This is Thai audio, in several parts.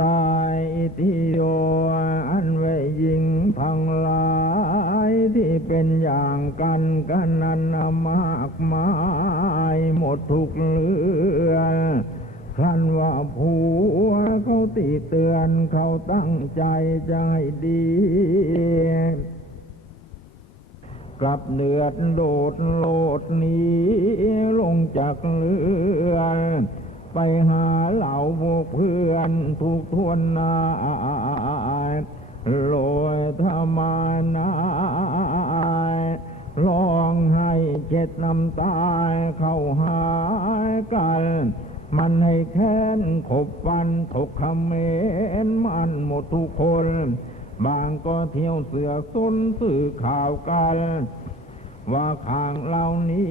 ตายทิโยอันเวยิงพังลายที่เป็นอย่างกันกันนันมากมายหมดทุกเรื่องครันว่าผัวเขาติเตือนเขาตั้งใจให้ดีกลับเนือดโดดโลดหนีลงจากเรือน ไปหาเหล่าพวกเพื่อนทุกทวนนาโลยธรรมานาร้องให้เจ็ดน้ำตาเข้าหายกัน มันให้แค้นขบฟันถกคำเมนมันหมดทุกคน บางก็เที่ยวเสือซุนสื่อข่าวกัน ว่าข้างเหล่านี้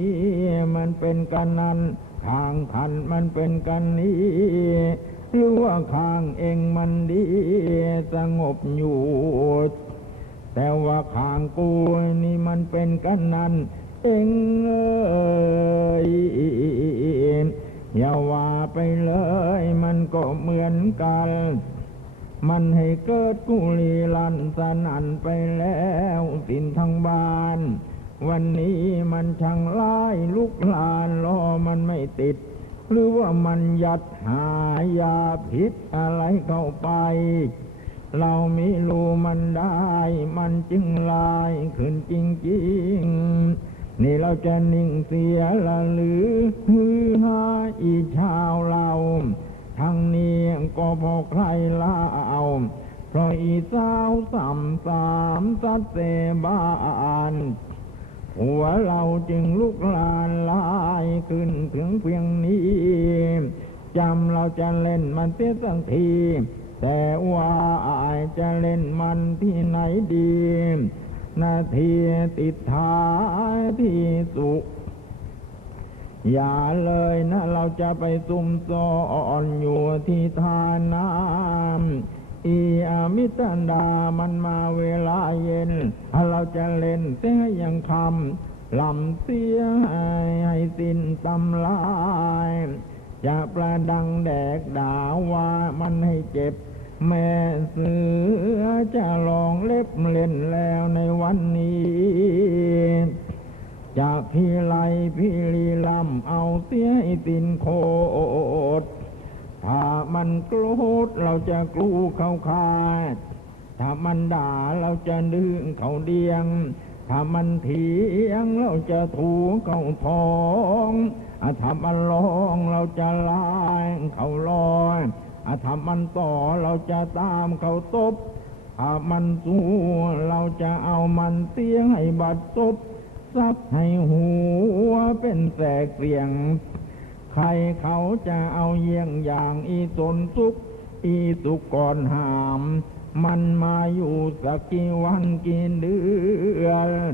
มันเป็นกันนั้นข้างทันมันเป็นกันนี้ หรือว่าข้างเองมันดีสงบอยู่ แต่ว่าข้างกูนี่มันเป็นกันนั้น เองเอยอย่าว่าไปเลย มันก็เหมือนกันมันให้เกิดกุลีลันสนันไปแล้วสิ้นทั้งบ้าน วันนี้มันช่างไล่ลุกลานรอมันไม่ติด หรือว่ามันยัดหายาพิษอะไรเข้าไป เราไม่รู้มันได้ มันจึงลายขึ้นจริงๆ นี่เราจะนิ่งเสียละหรือฮือฮาอีชาวเราทั้งนี้ก็พอใครเล่าเพราะอีสาวสามสามสัตเสบาน หัวเราจึงลุกลานลายขึ้นถึงเพียงนี้จำเราจะเล่นมันเสียสักที แต่ว่าอายจะเล่นมันที่ไหนดี นาทีติดท้ายที่สุขอย่าเลยนะเราจะไปซุ่มซ่อนอยู่ที่ทาน้ำ อีอามิตันดามันมาเวลาเย็น เราจะเล่นเสียยังคำลำเสียให้ให้สิ้นตำลายจะประดังแดกด่าว่ามันให้เจ็บ แม่เสือจะลองเล็บเล่นแล้วในวันนี้จากพี่ไลพี่ลีลำเอาเสียให้ตินโคด ถ้ามันกรธเราจะกลูเขาคาด ถ้ามันด่าเราจะดึงเขาเดียง ถ้ามันเถียงเราจะถูเขาท้องถ้ามันร้องเราจะลายเขาลอยถ้ามันต่อเราจะตามเขาตบถ้ามันสู้เราจะเอามันเสียงให้บัดซบซับให้หัวเป็นแสกเสียง ใครเขาจะเอาเยี่ยงอย่างอีตนสุกอีสุกก่อนหาม มันมาอยู่สักกี่วันกี่เดือน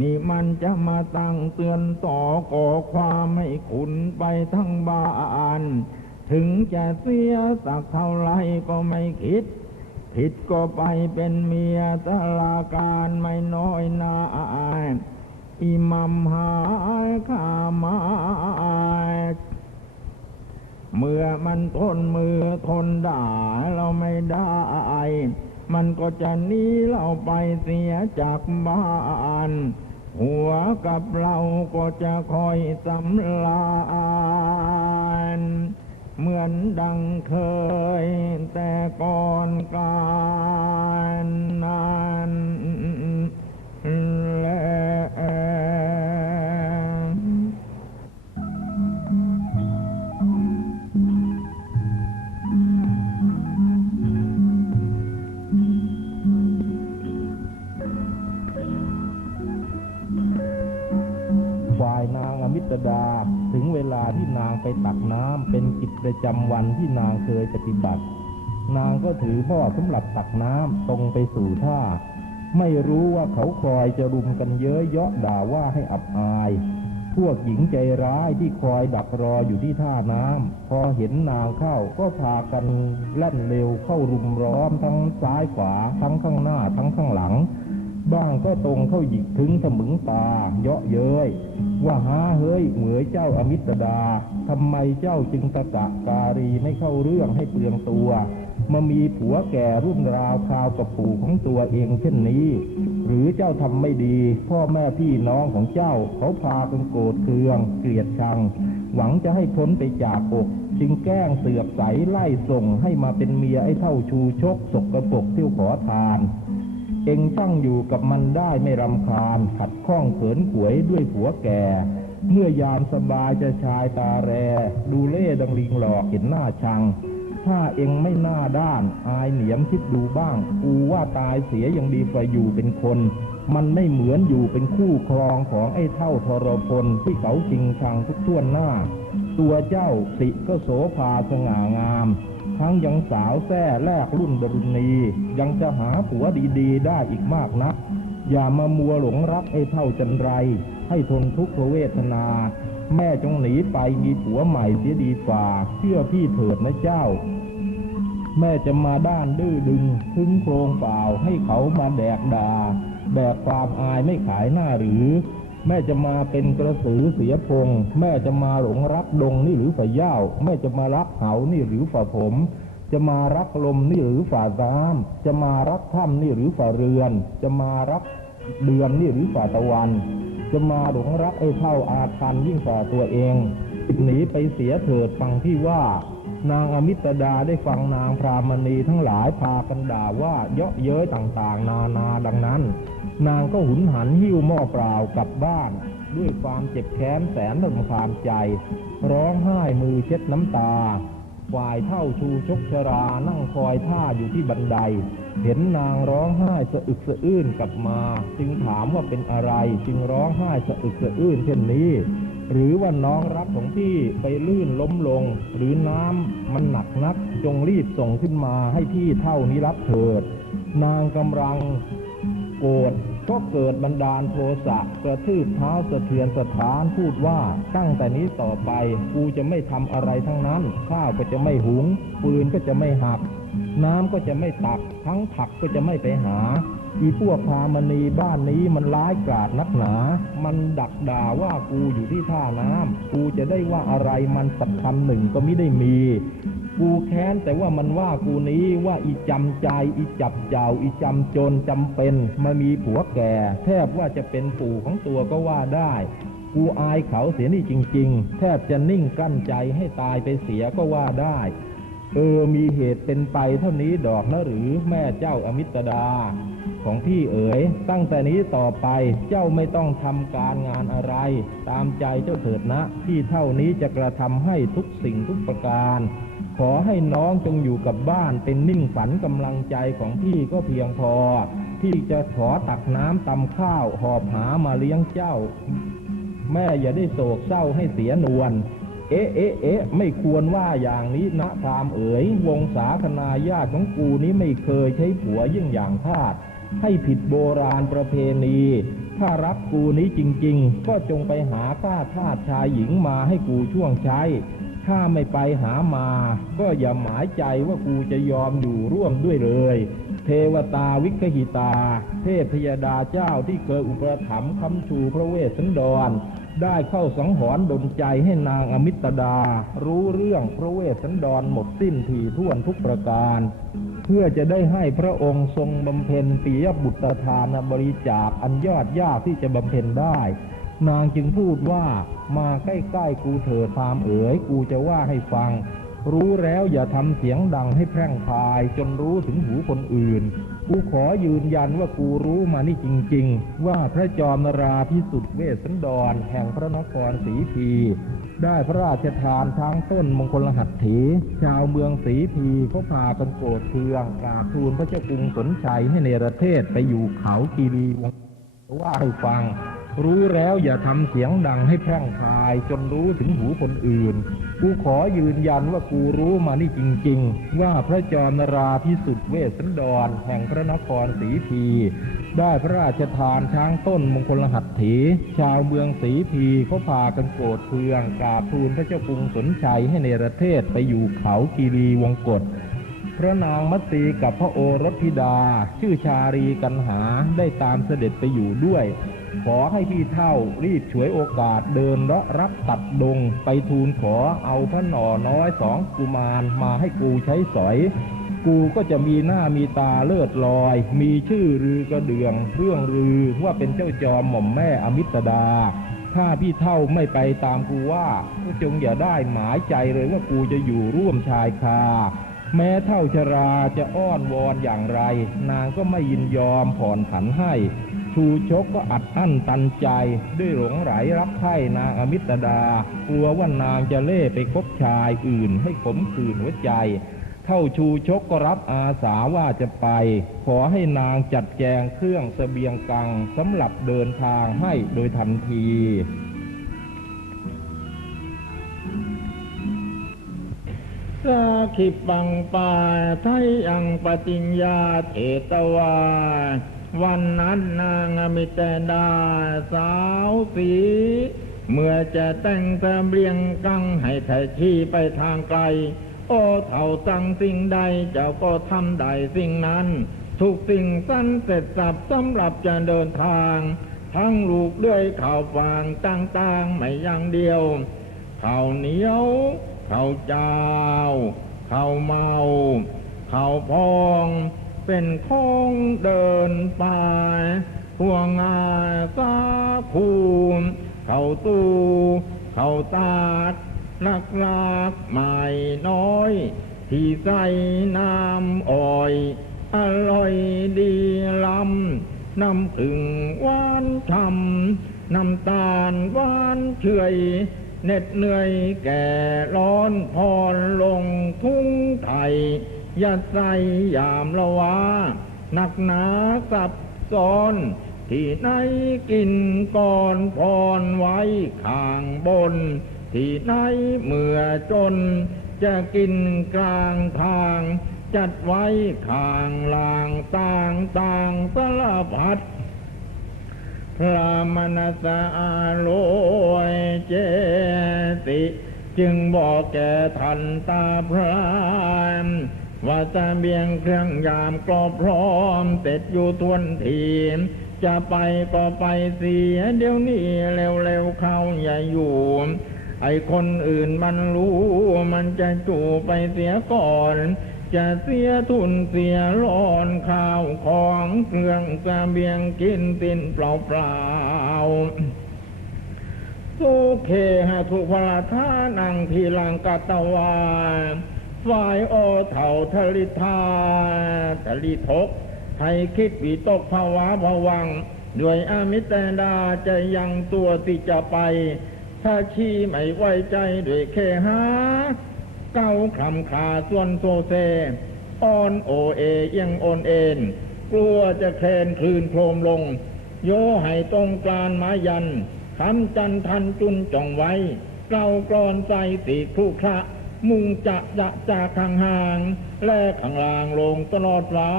นี่มันจะมาตั้งเตือนต่อก่อความให้ขุนไปทั้งบ้าน ถึงจะเสียสักเท่าไรก็ไม่คิด ผิดก็ไปเป็นเมียตลาการไม่น้อยหนาอิมัมหาย มันทนมือทนด่าเราไม่ได้ มันก็จะหนีเราไปเสียจากบ้าน หัวกับเราก็จะคอยสำลานเหมือนดังเคยแต่ก่อนการนั้น นางอมิตดาถึงเวลาที่นางไปตักน้ำเป็นกิจประจำวันที่นางเคยปฏิบัติ นางก็ถือหม้อสำหรับตักน้ำตรงไปสู่ท่า ไม่รู้ว่าเขาคอยจะรุมกันเย้ยเยาะด่าว่าให้อับอาย พวกหญิงใจร้ายที่คอยดักรออยู่ที่ท่าน้ำพอเห็นนางเข้าก็พากันแล่นเร็วเข้ารุมร้อมทั้งซ้ายขวาทั้งข้างหน้าทั้งข้างหลัง บ้างก็ตรงเข้าหยิกถึงสมึงตา เยาะเย้ยว่าหาเฮ้ยเหมือเจ้าอมิตรดาทำไมเจ้าจึงตะกะการีไม่เข้าเรื่องให้เปลืองตัวมามีผัวแก่รุ่นราวคราวกับปู่ของตัวเองเช่นนี้ หรือเจ้าทำไม่ดี พ่อแม่พี่น้องของเจ้า เขาพากันโกรธเคือง เกลียดชัง หวังจะให้พ้นไปจากอกจึงแกล้งเสือกใสไล่ส่งให้มาเป็นเมียไอ้เท่าชูชกสกกระปกเที่ยวขอทาน เองช่างอยู่กับมันได้ไม่รำคาญ ขัดข้องเขินขวยด้วยผัวแก่ เมื่อยามสบายจะชายตาแร ดูเล่ดังลิงหลอกเห็นหน้าชัง ถ้าเองไม่หน้าด้าน อายเหนียมคิดดูบ้าง กูว่าตายเสียยังดีกว่าอยู่เป็นคน มันไม่เหมือนอยู่เป็นคู่ครองของไอ้เท่าทรพลที่เขาจริงชังทุกท่วนหน้า ตัวเจ้าสิก็โสภาสง่างาม ทั้งยังสาวแท้แลกรุ่นดรุณียังจะหาผัวดีๆ ได้อีกมากนัก อย่ามามัวหลงรักไอ้เท่าจันไร ให้ทนทุกขเวทนา แม่จงหนีไปมีผัวใหม่เสียดีกว่าเชื่อพี่เถิดนะเจ้า แม่จะมาด้านดื้อดึงทึงโครงเปล่าให้เขามาแดกดาแบกความอายไม่ขายหน้าหรือ แม่จะมาเป็นกระสือเสียพง แม่จะมาหลงรักดงนี่หรือฝ่าย่าวแม่จะมารักเหานี่หรือฝ่าผม จะมารักลมนี่หรือฝ่าน้ำจะมารักถ้ำนี่หรือฝ่าเรือน จะมารักเดือนนี่หรือฝ่าตะวัน จะมาหลงรักไอ้เท่าอาคันยิ่งกว่าตัวเองหนีไปเสียเถิดฟังที่ว่านางอมิตดาได้ฟังนางพรามณีทั้งหลายพากันด่าว่าเยาะเย้ยต่างๆ นานาดังนั้น นางก็หุนหันหิ้วหม้อเปล่ากลับบ้าน ด้วยความเจ็บแค้นแสนรำคาญใจ ร้องไห้มือเช็ดน้ำตา ฝ่ายเท่าชูชกชรานั่งคอยท่าอยู่ที่บันได เห็นนางร้องไห้สะอึกสะอื้นกลับมา จึงถามว่าเป็นอะไรจึงร้องไห้สะอึกสะอื้นเช่นนี้ หรือว่าน้องรักของพี่ไปลื่นล้มลง หรือน้ำมันหนักนักจงรีบส่งขึ้นมาให้พี่เท่านี้รับเถิดนางกำลัง โกรธก็เกิดบันดาลโทสะกระทืบเท้าสะเทือนสถานพูดว่าตั้งแต่นี้ต่อไปกูจะไม่ทำอะไรทั้งนั้น ข้าวก็จะไม่หุง ปืนก็จะไม่หัก น้ำก็จะไม่ตัก ทั้งผักก็จะไม่ไปหาอีพวกพามณีบ้านนี้มันร้ายกาจนักหนา มันดักด่าว่ากูอยู่ที่ท่าน้ำกูจะได้ว่าอะไรมันสักคำหนึ่งก็ไม่ได้มี กูแค้นแต่ว่ามันว่ากูนี้ว่าอีจำใจอีจับเจ้าอีจำจนจำเป็นมามีผัวแก่ แทบว่าจะเป็นปู่ของตัวก็ว่าได้กูอายเขาเสียนี่จริง ๆ แทบจะนิ่งกั้นใจให้ตายไปเสียก็ว่าได้ เออมีเหตุเป็นไปเท่านี้ดอกนะหรือแม่เจ้าอมิตรดา ของพี่เอ๋ย ตั้งแต่นี้ต่อไปเจ้าไม่ต้องทำการงานอะไร ตามใจเจ้าเถิดนะ ที่เท่านี้จะกระทำให้ทุกสิ่งทุกประการ ขอให้น้องจงอยู่กับบ้านเป็นนิ่งฝันกำลังใจของพี่ก็เพียงพอ ที่จะขอตักน้ำตำข้าวหอบหามาเลี้ยงเจ้า แม่อย่าได้โศกเศร้าให้เสียนวลเอ๊ะเอ๊ะเอ๊ะไม่ควรว่าอย่างนี้นะพรามเอ๋ย วงศาคณาญาติของกูนี้ไม่เคยใช้ผัวยิ่งอย่างทาสให้ผิดโบราณประเพณี ถ้ารักกูนี้จริง ๆ ก็จงไปหาข้าทาสชายหญิงมาให้กูช่วงใช้ ถ้าไม่ไปหามา ก็อย่าหมายใจว่ากูจะยอมอยู่ร่วมด้วยเลย เทวตาวิคหิตา เทพพยดาเจ้าที่เคยอุปถัมภ์คำชูพระเวสสันดร ได้เข้าสังหรณ์ดลใจให้นางอมิตดา รู้เรื่องพระเวสสันดรหมดสิ้นทีท่วนทุกประการ เพื่อจะได้ให้พระองค์ทรงบำเพ็ญปียบุตรทานบริจาคอันยอดยากที่จะบำเพ็ญได้ นางจึงพูดว่ามาใกล้ๆกูเถิดพามเอ๋ยกูจะว่าให้ฟัง รู้แล้วอย่าทำเสียงดังให้แพร่งพาย จนรู้ถึงหูคนอื่น กูขอยืนยันว่ากูรู้มานี่จริง ๆ ว่าพระจอมนราพิสุทธิ์เวสสันดร แห่งพระนครศรีพี ได้พระราชทานทั้งต้นมงคลหัตถี ชาวเมืองศรีพีเขาพากันโกรธเคืองกราบทูลพระเจ้ากรุงสนชัยให้เนรเทศไปอยู่เขากีรีวงว่าให้ฟัง รู้แล้วอย่าทำเสียงดังให้แพร่งพราย จนรู้ถึงหูคนอื่น กูขอยืนยันว่ากูรู้มานี่จริง ๆ ว่าพระจอมนราพิสุทธิเวสสันดร แห่งพระนครศรีพี ได้พระราชทานช้างต้นมงคลหัตถี ชาวเมืองศรีพีเขาพากันโกรธเคืองกราบทูลพระเจ้ากรุงสนชัยให้เนประเทศไปอยู่เขากีรีวงกฏพระนางมัตสีกับพระโอรสธิดา ชื่อชารีกันหาได้ตามเสด็จไปอยู่ด้วย ขอให้พี่เท่ารีบฉวยโอกาสเดินเลาะรับตัดดงไปทูลขอเอาพระหน่อน้อยสองกุมารมาให้กูใช้สอย กูก็จะมีหน้ามีตาเลิศลอย มีชื่อรือกระเดืองเรื่องลือว่าเป็นเจ้าจอมหม่อมแม่อมิตดา ถ้าพี่เท่าไม่ไปตามกูว่าก็จงอย่าได้หมายใจเลยว่ากูจะอยู่ร่วมชายคาแม้เท่าชราจะอ้อนวอนอย่างไร นางก็ไม่ยินยอมผ่อนผันให้ ชูชกก็อัดอั้นตันใจ ด้วยหลงไหลรักใคร่นางอมิตดา กลัวว่านางจะเล่ไปคบชายอื่นให้ขมขื่นหัวใจ เท่าชูชกก็รับอาสาว่าจะไป ขอให้นางจัดแจงเครื่องเสบียงกังสำหรับเดินทางให้โดยทันทีสาขิปังปาไทยังปฏิญญาเทตวา วันนั้นนางอมิตดาสาวสีเมื่อจะแต่งเสบียงกังให้ไทยชี้ไปทางไกล โอ้เท่าสั่งสิ่งใดเจ้าก็ทำได้สิ่งนั้น ทุกสิ่งสั้นเสร็จสับสำหรับจะเดินทาง ทั้งลูกด้วยข่าวฟางต่างๆไม่อย่างเดียวข้าวเหนียวข้าวเจ้าข้าวเมาข้าวพอง เป็นของเดินไปพวงงาสาคูมข้าตู้ข้าตาดลักลากใหม่น้อย ที่ใส่น้ำอ้อย อร่อยดีลำน้ำผึ้งหวานฉ่ำน้ำตาลหวานเฉยเหน็ดเหนื่อยแก่ร้อนพรลงทุ่งไทย อย่าใส่ยามละวาหนักหนาสับซ้อน ที่ไหนกินก่อนพรไว้ข้างบน ที่ไหนเมื่อจน จะกินกลางทาง จัดไว้ข้างล่างต่างต่างสารพัดพระมนัสอาโลยเจติ จึงบอกแก่ทันตาพราม ว่าจะเบียงเครื่องยามก็พร้อมเสร็จอยู่ทวนทีม จะไปก็ไปเสียเดี๋ยวนี้เร็วๆเข้าอย่าอยู่ไอคนอื่นมันรู้ มันจะจู่ไปเสียก่อน จะเสียทุนเสียร้อนข้าวของเครื่องเบียงกินตินเปล่าเปล่าๆสุเคหะทุพลาทานังทีลังกัตตวา ฝ่ายโอเถ่าทลิทาทลิทกให้คิดวิตกภาวะภวัง ด้วยอามิตรดาจะยังตัวที่จะไป ถ้าชี้ไม่ไว้ใจด้วยเคหา เก้าคำขาส่วนโซเซอ่อนโอเอเอียงโอนเอ็น กลัวจะแคลนคลื่นโครมลง โยให้ตรงกลานไม้ยันคำจันทันจุนจ่องไว้เกลากรอนใจสีครุคระ มุงจะจะจากทางห่าง แลข้างล่างลงตลอดฟ้า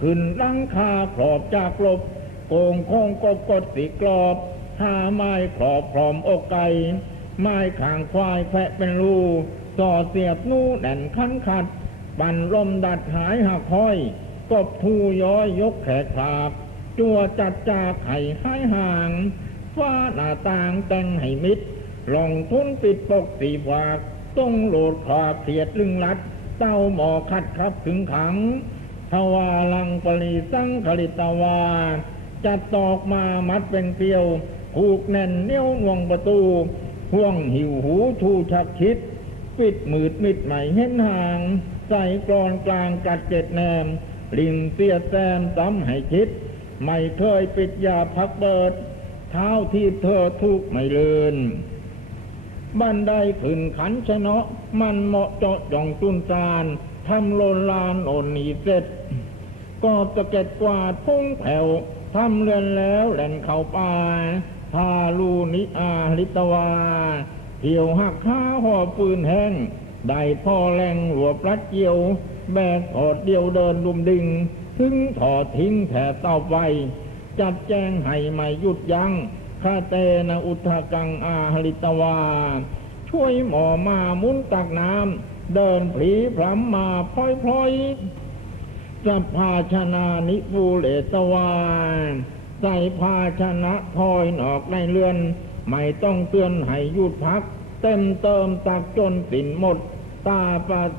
ขึ้นลังคาขอบจากลบโกงโค้งกบกดสีกรอบหาไม้ขอบพร้อมอกไก่ไม้ขางควายแพะเป็นรูต่อเสียบนู้แน่นคันขัด ปั่นลมดัดหายหักห้อย กบทูย้อยยกแขกขาบ จัวจัดจากไข่หายห่างฟ้าหน้าต่างแต่งให้มิดลองทุนปิดปกสีฝาก ต้องโหลดขอบเขียดลึงลัด เต้าหมอคัดครับถึงขังทวาลังปริสังคลิตวา จัดตอกมามัดเป็นเกลียวผูกแน่นเนี้ยวงวงประตู ห่วงหิวหูทูชักชิด ปิดมืดมิดใหม่เห็นห่าง ใส่กรอนกลางกัดเจ็ดแนม ลิงเสียแซมซ้ำให้คิด ไม่เคยปิดยาพักเบิด เท้าที่เธอทุกไม่เลืน บันไดขึ้นขันชนะมันเหมาะเจาะจ่องตุนจานทำโลนลานโอนหนีเสร็จ ก็ตะเก็ดกวาดพุ่งแผ่วทำเรือนแล้วแหล่นเข้าป่าพาลูนิอาลิตวาเหี่ยวหักข้าห่อปืนแห้ง ได้พ่อแรงหัวปลัดเกี่ยว แบกถอดเดียวเดินดุมดิง ถึงถอดทิ้งแถเต้าไฟจัดแจงให้ไม่หยุดยัง้ง ข้าเตนะอุทธกังอาหลิตวา ช่วยหมอมามุนตักน้ำ เดินผลีพรำมาพลอยพลอยสภาชนะนิปูเลตวานใส่ภาชนะพลอยนอกในเรือน ไม่ต้องเตือนให้หยุดพัก เต็มเติมตักจนสิ้นหมด ตาปัด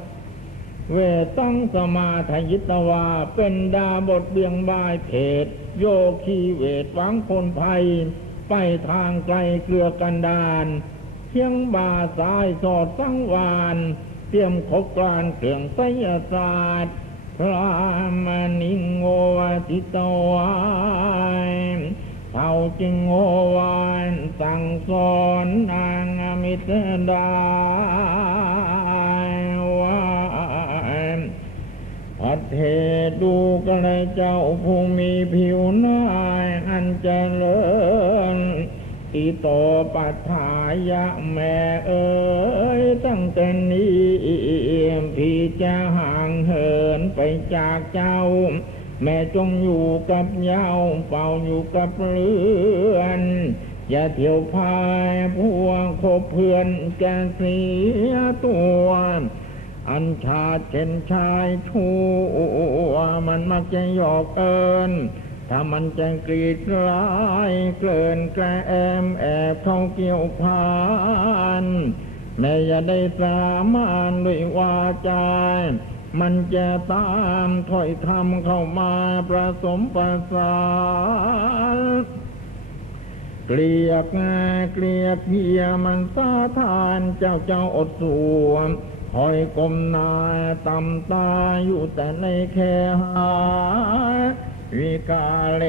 เวตั้งสมาทยิตวา เป็นดาบทเบียงบายเพศโยคีเวทหวังคนภัย ไปทางไกลเกลือกันดานเพียงบาสายสอดสังวาน เตรียมคบการเครื่องไสยศาสตร์พระมณิงโงวติตวายเท่าจึงโงวานสั่งสอนนางมิตดาว่าพัดเทดูก็เลยเจ้าผู้มีผิวหน้าอันเจริญ อีโตปัฏฐายะแม่เอ๋ยตั้งแต่นี้พี่จะห่างเหินไปจากเจ้า แม่จงอยู่กับเย้าเฝ้าอยู่กับเรือนอย่าเที่ยวพายพวงคบเพื่อนแกเสียตัว อันชาเช่นชายชั่วมันมักจะหยอกเอิน ถ้ามันจะกรีดร้ายเกลื่อนแกล้แอมแอบเข้าเกี่ยวพานแม่อย่าได้สามานด้วยวาจา มันจะตามถอยทำเข้ามาประสมประสานเกลียกงาเกลียกเพียมันสาทานเจ้าเจ้าอดสวมคอยกลมหนาตำตาอยู่แต่ในแค่หา วิกาเล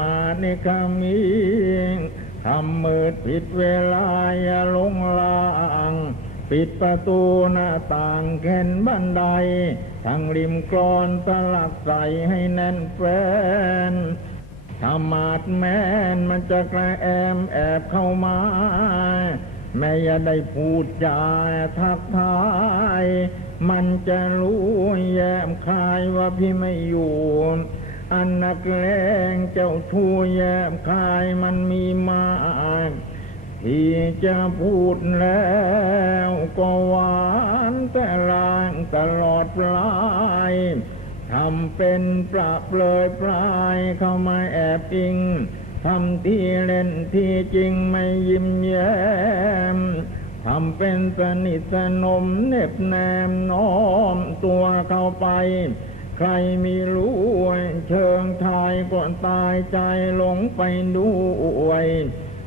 มาในคำมีทำมืดผิดเวลาอย่าลงลางปิดประตูหน้าต่างแขนบันไดทั้งริมกรอนสลักใส่ให้แน่นแฟนถ้ามาดแม่นมันจะกระแอมแอบเข้ามา แม่อย่าได้พูดจาทักทาย มันจะรู้แย้มคายว่าพี่ไม่อยู่ อันนักเลงเจ้าชู้แย้มคายมันมีมาที่จะพูดแล้วก็หวานแต่ลางตลอดปลายทำเป็นประเปลยปลายเข้ามาแอบอิงทำที่เล่นที่จริงไม่ยิ้มแย้มทำเป็นสนิทสนมเน็บแนมน้อมตัวเข้าไป ใครมีรู้เชิงทายก็ตายใจหลงไปด้วย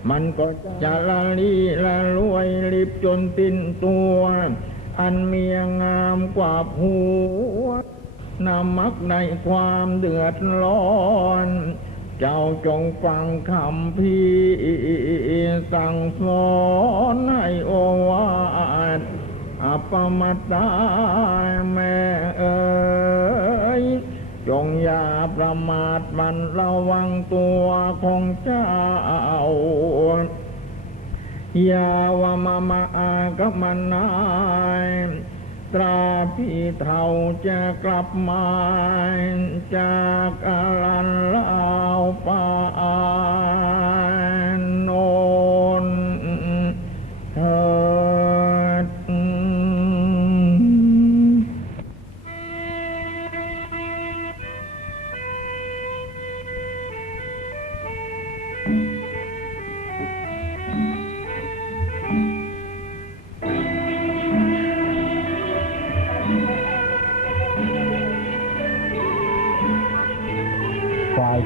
มันก็จะละลีละลวยรีบจนตินตัว อันเมียงามกว่าผัวนำมักในความเดือดร้อน เจ้าจงฟังคำพี่สั่งสอนให้โอวาทอัปมาตาแม่เอ๋ จงอย่าประมาทมันระวังตัวของเจ้าอย่าวามามาอากมันนายตราพี่เท่าจะกลับมาจากอาลัน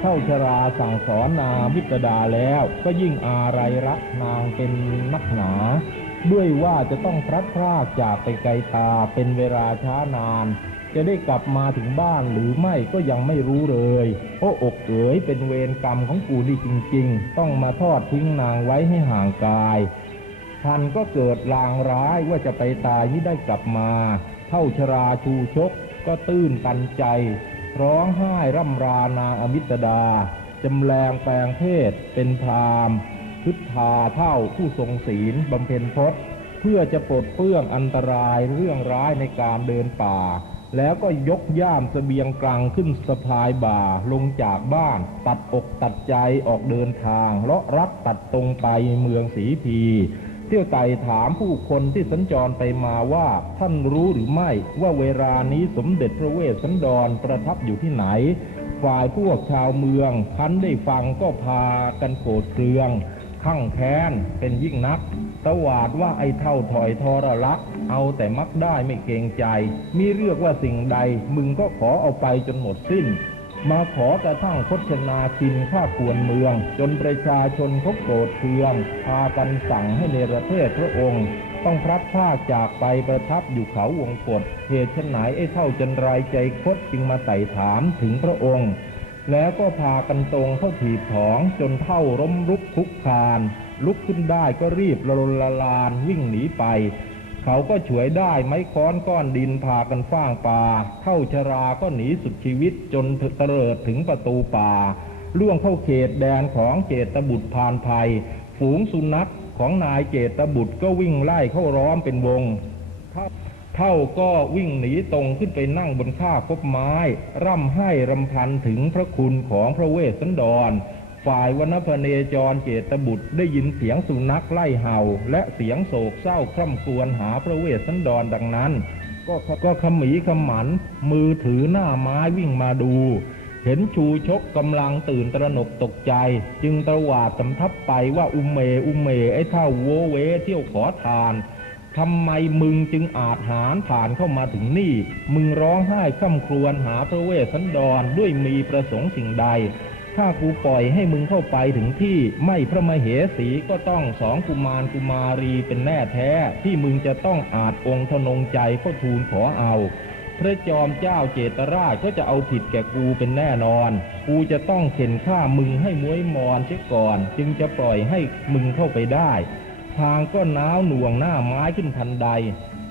เท่าชราสั่งสอนนางวิตดาแล้ว ก็ยิ่งอาไรรักนางเป็นนักหนา ด้วยว่าจะต้องพลัดพรากจากไปไกลตาเป็นเวลาช้านาน จะได้กลับมาถึงบ้านหรือไม่ก็ยังไม่รู้เลยโอ้อกเอ๋ยเป็นเวรกรรมของกูนี่จริง ๆ ต้องมาทอดทิ้งนางไว้ให้ห่างกายท่านก็เกิดลางร้ายว่าจะไปตายที่ได้กลับมา เท่าชราชูชกก็ตื้นตันใจ ร้องไห้ร่ำรานางอมิตดา จำแรงแปลงเพศ เป็นพรามชุดทาเท่าผู้ทรงศีลบำเพ็ญพจน์ เพื่อจะปลดเปลื้องอันตรายเรื่องร้ายในการเดินป่า แล้วก็ยกย่ามเสบียงกลางขึ้นสะพายบ่าลงจากบ้าน ตัดอกตัดใจออกเดินทางเลาะรัดตัดตรงไปเมืองสีพี เที่ยวไต่ถามผู้คนที่สัญจรไปมาว่าท่านรู้หรือไม่ว่าเวลานี้สมเด็จพระเวสสันดรประทับอยู่ที่ไหน ฝ่ายพวกชาวเมืองคันได้ฟังก็พากันโกรธเคืองข้างแค้นเป็นยิ่งนักตวาดว่าไอ้เท่าถอยทรลัก เอาแต่มักได้ไม่เกรงใจ มีเรียกว่าสิ่งใด มึงก็ขอเอาไปจนหมดสิ้น มาขอกระทั่งพจนาคินข้าควรเมือง จนประชาชนเขาโกรธเคืองพากันสั่งให้เนประเทศพระองค์ ต้องพลัดพรากจากไปประทับอยู่เขาวงกฏเหตุไฉนไอ้เท่าจันไรใจคดจึงมาไต่ถามถึงพระองค์ แล้วก็พากันตรงเข้าถีบถองจนเท่าร่มรุกคุกคาน ลุกขึ้นได้ก็รีบละลนละลานวิ่งหนีไป เขาก็ฉวยได้ไม้ค้อนก้อนดินพากันฟ้างป่าเท่าชราก็หนีสุดชีวิตจนเตลิดถึงประตูป่า ล่วงเข้าเขตแดนของเจตบุตรพานภัย ฝูงสุนัขของนายเจตบุตรก็วิ่งไล่เข้าร้อมเป็นวง เท่าก็วิ่งหนีตรงขึ้นไปนั่งบนข้าคบไม้ ร่ำให้รำพันถึงพระคุณของพระเวสสันดร ฝ่ายวนพเนจรเจตบุตรได้ยินเสียงสุนัขไล่เห่า และเสียงโศกเศร้าคร่ำครวญหาพระเวสสันดรดังนั้น ก็ก็ขมีขมัน มือถือหน้าไม้วิ่งมาดู เห็นชูชกกำลังตื่นตระหนกตกใจ จึงตระหวาดสำทับไปว่าอุเมอุเมไอ้เท่าโวเวเที่ยวขอทานทำไมมึงจึงอาจหารผ่านเข้ามาถึงนี่ มึงร้องไห้คร่ำครวญหาพระเวสสันดรด้วยมีประสงค์สิ่งใด ถ้ากูปล่อยให้มึงเข้าไปถึงที่ไม่พระมเหสีก็ต้องสองกุมารกุมารีเป็นแน่แท้ที่มึงจะต้องอาจองทนงใจเข้าทูลขอเอา พระจอมเจ้าเจตราชก็จะเอาผิดแก่กูเป็นแน่นอน กูจะต้องเข็นฆ่ามึงให้มวยมอนเสียก่อน จึงจะปล่อยให้มึงเข้าไปได้ ทางก็หนาวหน่วงหน้าไม้ขึ้นทันใด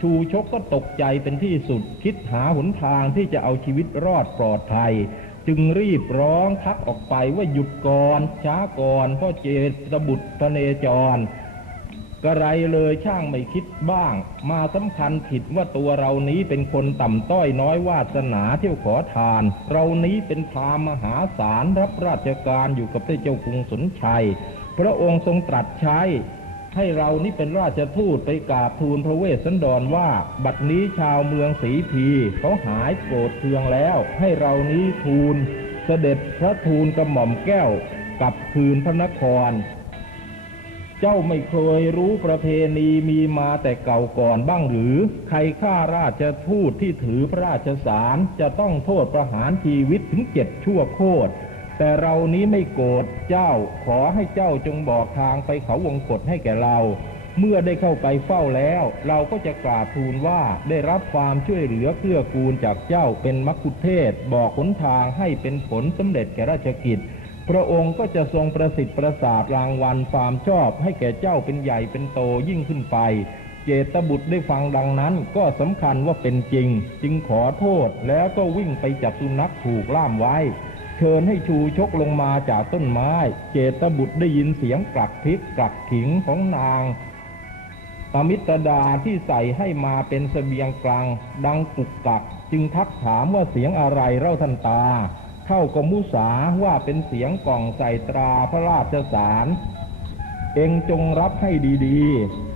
ชูชกก็ตกใจเป็นที่สุดคิดหาหนทางที่จะเอาชีวิตรอดปลอดภัย จึงรีบร้องทักออกไปว่าหยุดก่อน ช้าก่อนพ่อเจตบุตรพเนจรกระไรเลยช่างไม่คิดบ้าง มาสำคัญผิดว่าตัวเรานี้เป็นคนต่ำต้อยน้อยวาสนาเที่ยวขอทาน เรานี้เป็นพราหมณ์มหาศาลรับราชการอยู่กับพระเจ้ากรุงสนชัย พระองค์ทรงตรัสใช้ ให้เรานี่เป็นราชทูตไปกราบทูลพระเวสสันดรว่า บัดนี้ชาวเมืองสีพีเขาหายโกรธเคืองแล้ว ให้เรานี้ทูลเสด็จพระทูลกระหม่อมแก้วกลับคืนพระนคร เจ้าไม่เคยรู้ประเพณีมีมาแต่เก่าก่อนบ้างหรือ ใครฆ่าราชทูตที่ถือพระราชสารจะต้องโทษประหารชีวิตถึงเจ็ดชั่วโคตร แต่เรานี้ไม่โกรธเจ้าขอให้เจ้าจงบอกทางไปเขาวงกฏให้แก่เรา เมื่อได้เข้าไปเฝ้าแล้ว เราก็จะกราบทูลว่าได้รับความช่วยเหลือเกื้อกูลจากเจ้าเป็นมัคคุเทศ บอกหนทางให้เป็นผลสำเร็จแก่ราชกิจ พระองค์ก็จะทรงประสิทธิ์ประสาทรางวัลความชอบให้แก่เจ้าเป็นใหญ่เป็นโตยิ่งขึ้นไปเจตบุตรได้ฟังดังนั้นก็สำคัญว่าเป็นจริง จึงขอโทษแล้วก็วิ่งไปจับสุนัขถูกล่ามไว้ เชิญให้ชูชกลงมาจากต้นไม้ เจตบุตรได้ยินเสียงกลักพริกกลักขิงของนางอมิตรดาที่ใส่ให้มาเป็นเสบียงกลาง ดังกุกกัก จึงทักถามว่าเสียงอะไรเล่าทันตา เข้ากมุสาว่าเป็นเสียงกล่องใส่ตราพระราชสาร เองจงรับให้ดีๆ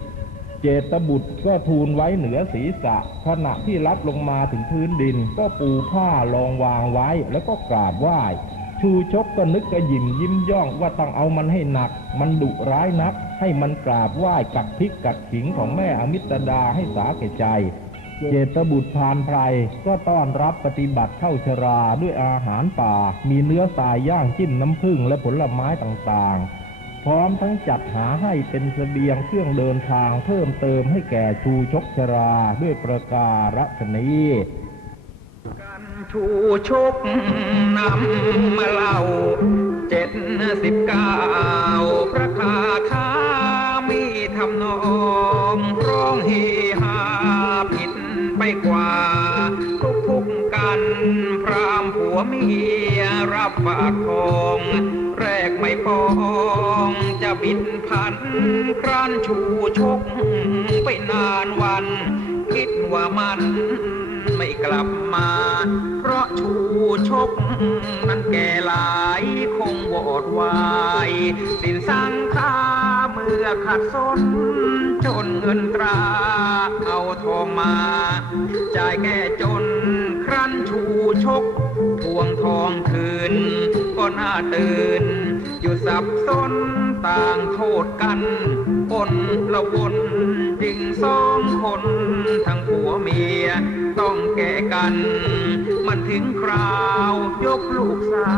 เจตบุตรก็ทูลไว้เหนือศีรษะ ขณะที่รับลงมาถึงพื้นดิน ก็ปูผ้ารองวางไว้แล้วก็กราบไหว้ ชูชกก็นึกกระยิมยิ้มย่องว่าต้องเอามันให้หนัก มันดุร้ายนัก ให้มันกราบไหว้กักพริกกักขิงของแม่อมิตรดาให้สาแก่ใจ เจตบุตรพานไพรก็ต้อนรับปฏิบัติเข้าชราด้วยอาหารป่า มีเนื้อสายย่างจิ้มน้ำผึ้งและผลไม้ต่างๆ พร้อมทั้งจัดหาให้เป็นเสบียงเครื่องเดินทางเพิ่มเติมให้แก่ชูชกชราด้วยประการฉนี้กันชูชกนำมาเล่าเจ็ดสิบเก้าพระคาถามีทำนองร้องเฮฮาผิดไปกว่า เมียรับฝากทองแรกไม่พองจะบิดพันครานชูชกไปนานวัน คิดว่ามันไม่กลับมา เพราะชูชกนั้นแก่หลายคงวอดวายดินสัง เมื่อขัดสนจนเงินตรา เอาทองมา จ่ายแก่จนครั้นชูชก ทวงทองคืน ก็น่าตื่น อยู่สับสน ต่างโทษกันคนละวนจึงสองคนทั้งผัวเมีย ต้องแก่กัน มันถึงคราว ยกลูกสา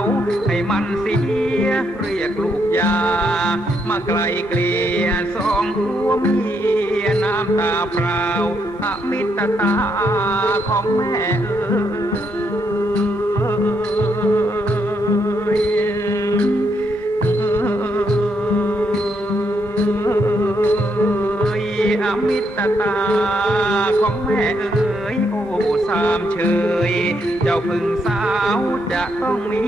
ว ให้มันเสีย เรียกลูกยา มาไกลเกลี่ยสองผัวเมีย น้ำตาเปล่าอมิตรตาของแม่เออ ตาของแม่เอ๋ยโอ้สามเชย เจ้าพึ่งสาวจะต้องมี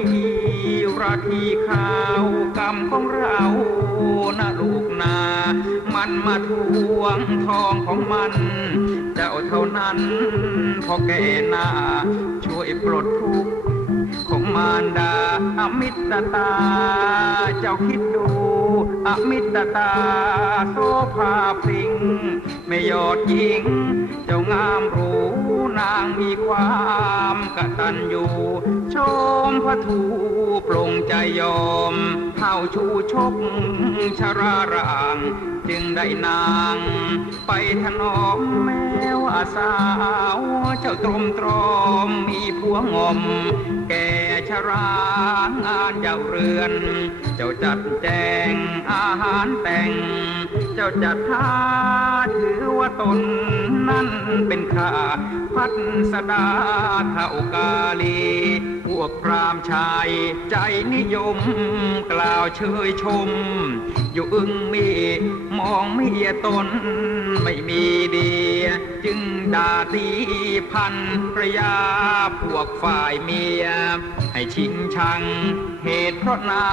ราทีข้าวกรรมของเรานะลูกนา มันมาทวงทองของมัน เจ้าเท่านั้นพอแก่นาช่วยปลดทุกข์ของมารดาอมิตรตา เจ้าคิดดู อมิตตาโซภาพริงไม่ยอดยิง เจ้างามรูนางมีความกตัญญูชมพระทูปลงใจยอมเท่าชูชกชราราง จึงได้นาง ไปถนอมแมวอาสาว เจ้าตรมตรอมมีผัวงอม แก่ชรางานเจ้าเรือน เจ้าจัดแจงอาหารแต่ง เจ้าจัดท่าถือว่าตนนั้นเป็นข้าพัดสดาเท่ากาลี พวกพรามชายใจนิยม กล่าวเชยชม อยู่อึ้งมีมองเมียตน ไม่มีเดีย จึงด่าตีพันพระยาพวกฝ่ายเมีย ให้ชิงชัง เหตุเพราะนา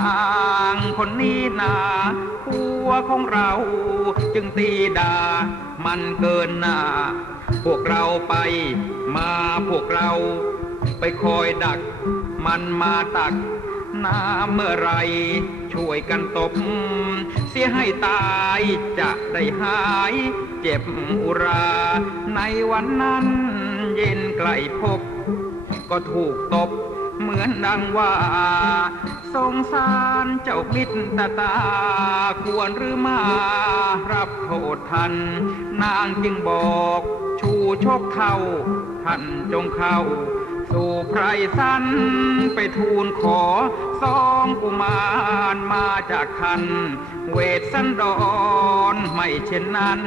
งคนนี้นาผัวของเราจึงตีด่ามันเกินหน้า พวกเราไปมาพวกเรา ไปคอยดัก มันมาตัก น้ำเมื่อไร ช่วยกันตบ เสียให้ตายจะได้หาย เจ็บอุรา ในวันนั้นเย็นใกล้พบ ก็ถูกตบเหมือนดังว่า สงสารเจ้ามิตรตาตา ควรหรือมา รับโทษทัน นางจึงบอก ชูชกเท่า ท่านจงเข้า สู่ไพรสันไปทูลขอสองกุมารมาจากทัน เวทสันดรไม่เช่นนั้น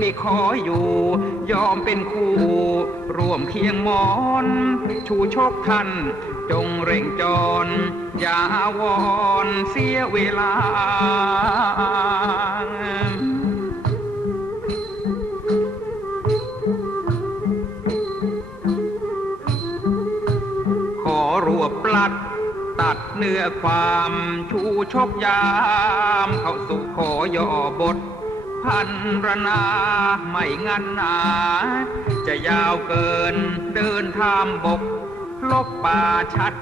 มีขออยู่ ยอมเป็นคู่ร่วมเคียงมอน ชูชกท่าน จงเร่งจร อย่าวอนเสียเวลา ลัดตัดเนื้อความชูชกยาม เข้าสู่ขอย่อบท พันรนาไม่งันหนา จะยาวเกินเดินทามบก ลบป่าชัด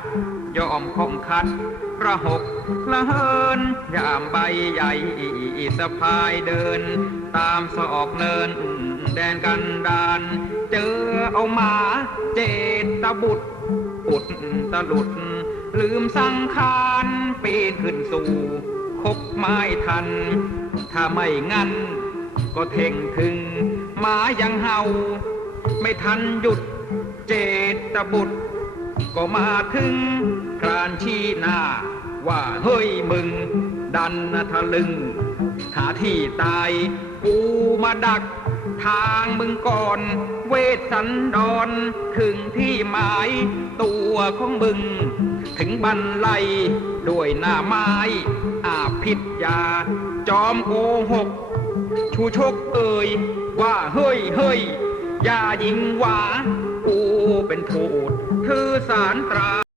ยอมคงคัด ระหกละเฮินยามใบใหญ่สะพายเดิน ตามศอกเนิน แดนกันดาน เจอเอามาเจตบุตร อุดตะหลุด ลืมสังขารปีนขึ้นสู่ คบไม้ทัน ถ้าไม่งั้น ก็เท่งถึงหมายังเห่า ไม่ทันหยุดเจตบุตร ก็มาถึงครานชี้หน้า ว่าเฮ้ยมึง ดันทะลึงหาที่ตาย กูมาดัก ทางมึงก่อน เวทสันดรถึงที่หมายตัวของมึง ถึงบันไลด้วยหน้าไม้อาพิษยา จอมโกหก ชูชกเอ่ยว่าเฮ้ยเฮ้ยอย่ายิงหวากูเป็นทูตถือสารตรา